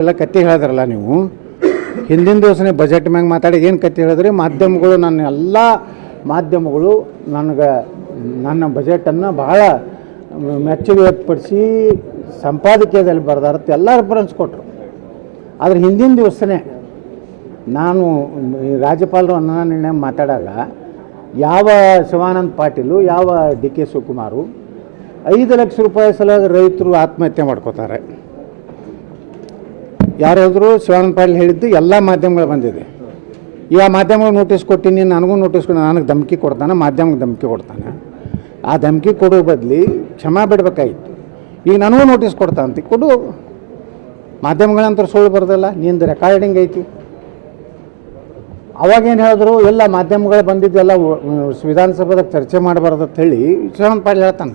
ಎಲ್ಲ ಕತ್ತಿ ಹೇಳಿದ್ರಲ್ಲ ನೀವು. ಹಿಂದಿನ ದಿವಸನೇ ಬಜೆಟ್ ಮ್ಯಾಗ ಮಾತಾಡಿ ಏನು ಕತ್ತಿ ಹೇಳಿದ್ರಿ? ಮಾಧ್ಯಮಗಳು, ನನ್ನ ಎಲ್ಲ ಮಾಧ್ಯಮಗಳು ನನ್ನ ಬಜೆಟನ್ನು ಬಹಳ ಮೆಚ್ಚುಗೆ ವ್ಯಕ್ತಪಡಿಸಿ ಸಂಪಾದಕೀಯದಲ್ಲಿ ಬರೆದಾರತ್ತ ಎಲ್ಲ ರೆಫರೆನ್ಸ್ ಕೊಟ್ಟರು. ಆದರೆ ಹಿಂದಿನ ದಿವಸನೇ ನಾನು ರಾಜ್ಯಪಾಲರು ಅನ್ನ ನಿರ್ಣಯ ಮಾತಾಡಾಗ ಯಾವ ಶಿವಾನಂದ ಪಾಟೀಲು, ಯಾವ ಡಿ ಕೆ ಶಿವಕುಮಾರು 5 ಲಕ್ಷ ರೂಪಾಯಿ ಸಲುವಾಗಿ ರೈತರು ಆತ್ಮಹತ್ಯೆ ಮಾಡ್ಕೋತಾರೆ. ಯಾರಾದರೂ ಶಿವಾನಂದ ಪಾಟೀಲ್ ಹೇಳಿದ್ದು ಎಲ್ಲ ಮಾಧ್ಯಮಗಳು ಬಂದಿದೆ. ಈಗ ಮಾಧ್ಯಮಗಳು ನೋಟಿಸ್ ಕೊಟ್ಟಿನಿ, ನನಗೂ ನೋಟಿಸ್ ಕೊಟ್ಟು ನನಗೆ ಧಮಕಿ ಕೊಡ್ತಾನೆ, ಮಾಧ್ಯಮಕ್ಕೆ ಧಮಕಿ ಕೊಡ್ತಾನೆ. ಆ ಧಮಕಿ ಕೊಡೋ ಬದಲಿ ಕ್ಷಮೆ ಬಿಡಬೇಕಾಗಿತ್ತು. ಈಗ ನನಗೂ ನೋಟಿಸ್ ಕೊಡ್ತಾನಂತ ಕೊಡು. ಮಾಧ್ಯಮಗಳಂತ ಸುಳ್ಳು ಬರ್ದಲ್ಲ, ನಿಂದು ರೆಕಾರ್ಡಿಂಗ್ ಐತಿ. ಅವಾಗೇನು ಹೇಳಿದ್ರು, ಎಲ್ಲ ಮಾಧ್ಯಮಗಳು ಬಂದಿದ್ದೆಲ್ಲ ವಿಧಾನಸಭೆದಾಗ ಚರ್ಚೆ ಮಾಡಬಾರ್ದು ಅಂತ ಹೇಳಿ ಶಿವಾನಂದ ಪಾಟೀಲ್ ಹೇಳ್ತಾನೆ.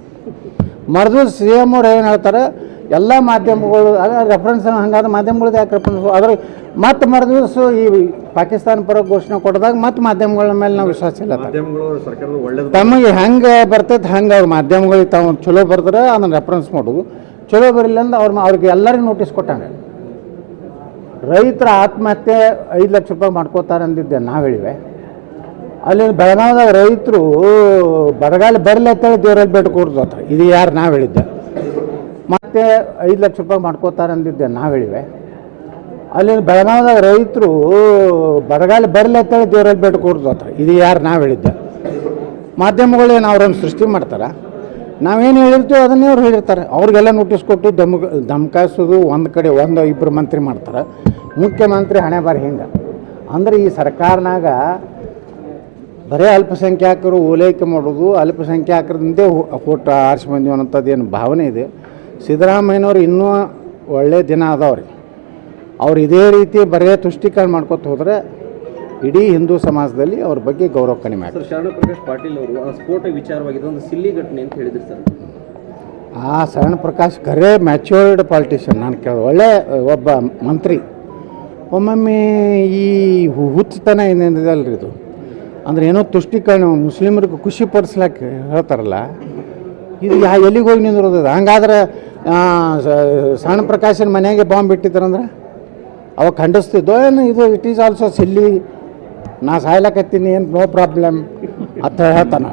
ಮರ್ದು ಸಿ ಎಮ್ ಅವ್ರು ಏನು ಹೇಳ್ತಾರೆ, ಎಲ್ಲ ಮಾಧ್ಯಮಗಳು ರೆಫರೆನ್ಸ್ ಹಂಗಾದ್ರೆ ಮಾಧ್ಯಮಗಳದ್ದು ಯಾಕೆ ರೆಫರೆನ್ಸ್? ಆದರೆ ಮತ್ತೆ ಮರುದಿವಸ ಈ ಪಾಕಿಸ್ತಾನ ಪರ ಘೋಷಣೆ ಕೊಡಿದಾಗ ಮತ್ತೆ ಮಾಧ್ಯಮಗಳ ಮೇಲೆ ನಾವು ವಿಶ್ವಾಸ ಇಲ್ಲ. ತಮಗೆ ಹೆಂಗೆ ಬರ್ತೈತೆ ಹಂಗೆ ಅವ್ರ ಮಾಧ್ಯಮಗಳಿಗೆ ತಾವು ಚಲೋ ಬರ್ತಾರೆ ಅದನ್ನು ರೆಫರೆನ್ಸ್ ಮಾಡೋದು, ಚಲೋ ಬರಲಿಲ್ಲ ಅಂದ್ರೆ ಅವ್ರಿಗೆ ಎಲ್ಲರಿಗೂ ನೋಟಿಸ್ ಕೊಟ್ಟಾನೆ. ರೈತರ ಆತ್ಮಹತ್ಯೆ 5 ಲಕ್ಷ ರೂಪಾಯಿ ಮಾಡ್ಕೋತಾರೆ ಅಂದಿದ್ದೆ ನಾವು ಹೇಳಿವೆ. ಅಲ್ಲಿ ಬೆಳಗಾವಿದಾಗ ರೈತರು ಬರಗಾಲ ಬರಲಿ ಅಂತೇಳಿ ದೇವರಲ್ಲಿ ಬೇಡ್ಕೊಡ್ತಾರೆ. ಇದು ಯಾರು ನಾವು ಹೇಳಿದ್ದೆ. ಮತ್ತು 5 ಲಕ್ಷ ರೂಪಾಯಿ ಮಾಡ್ಕೋತಾರೆ ಅಂದಿದ್ದೆ ನಾವು ಹೇಳಿವೆ. ಅಲ್ಲಿ ಬೆಳಗಾವಿದಾಗ ರೈತರು ಬರಗಾಲ ಬರಲಿ ಅಂತೇಳಿ ದೇವರಲ್ಲಿ ಬೇಡ್ಕೊಡ್ತಾರೆ. ಇದು ಯಾರು ನಾವು ಹೇಳಿದ್ದೆ. ಮಾಧ್ಯಮಗಳೇನು ಅವ್ರನ್ನ ಸೃಷ್ಟಿ ಮಾಡ್ತಾರೆ. ನಾವೇನು ಹೇಳಿರ್ತೀವೋ ಅದನ್ನೇ ಅವ್ರು ಹೇಳಿರ್ತಾರೆ. ಅವ್ರಿಗೆಲ್ಲ ನೋಟಿಸ್ ಕೊಟ್ಟು ಧಮಕಾಯಿಸೋದು ಒಂದು ಕಡೆ 1-2 ಮಂತ್ರಿ ಮಾಡ್ತಾರೆ. ಮುಖ್ಯಮಂತ್ರಿ ಹಣೆ ಬಾರಿ ಹಿಂಗೆ ಅಂದ್ರೆ ಈ ಸರ್ಕಾರನಾಗ ಬರೀ ಅಲ್ಪಸಂಖ್ಯಾತರು ಓಲೈಕೆ ಮಾಡೋದು, ಅಲ್ಪಸಂಖ್ಯಾತರಿಂದೇ ಓಟ್ ಆರಿಸಿ ಬಂದೀವಿ ಅನ್ನೋಂಥದ್ದು ಏನು ಭಾವನೆ ಇದೆ. ಸಿದ್ದರಾಮಯ್ಯನವ್ರು ಇನ್ನೂ ಒಳ್ಳೆಯ ದಿನ ಅದಾವ್ರಿ. ಅವ್ರು ಇದೇ ರೀತಿ ಬರೀ ತುಷ್ಟೀಕರಣ ಮಾಡ್ಕೊತ ಹೋದರೆ ಇಡೀ ಹಿಂದೂ ಸಮಾಜದಲ್ಲಿ ಅವ್ರ ಬಗ್ಗೆ ಗೌರವ ಕಡಿಮೆ ಆಗ್ತದೆ. ಶರಣ ಪ್ರಕಾಶ್ ಪಾಟೀಲ್ ಅವರು ಆ ಸ್ಫೋಟ ವಿಚಾರವಾಗಿದ್ದು ಒಂದು ಸಿಲ್ಲಿ ಘಟನೆ ಅಂತ ಹೇಳಿದ್ರು ಸರ್. ಆ ಶರಣ ಪ್ರಕಾಶ್ ಖರೇ ಮ್ಯಾಚ್ಯೂರ್ಡ್ ಪಾಲಿಟಿಷಿಯನ್. ನಾನು ಒಳ್ಳೆ ಒಬ್ಬ ಮಂತ್ರಿ. ಒಮ್ಮೊಮ್ಮೆ ಈ ಹುಚ್ಚತನ ಏನೇನಿದೆಯಲ್ರಿ ಇದು, ಅಂದರೆ ಏನೋ ತುಷ್ಟೀಕರಣ ಮುಸ್ಲಿಮರಿಗೆ ಖುಷಿ ಪಡಿಸ್ಲಾಕೆ ಹೇಳ್ತಾರಲ್ಲ, ಇದು ಎಲ್ಲಿಗೆ ಹೋಗಿ ನಿಂದಿರೋದು? ಹಂಗಾದ್ರೆ ಶರಣ ಪ್ರಕಾಶನ ಮನೆಗೆ ಬಾಂಬ್ ಬಿಟ್ಟಿದ್ದಾರಂದ್ರೆ ಅವಾಗ ಖಂಡಿಸ್ತಿದ್ದೋ ಏನು? ಇದು ಇಟ್ ಈಸ್ ಆಲ್ಸೋ ಸಿಲ್ಲಿ, ನಾ ಸಾಯ್ಲಕತ್ತೀನಿ, ಏನು ನೋ ಪ್ರಾಬ್ಲಮ್ ಅಂತ ಹೇಳ್ತಾನೆ.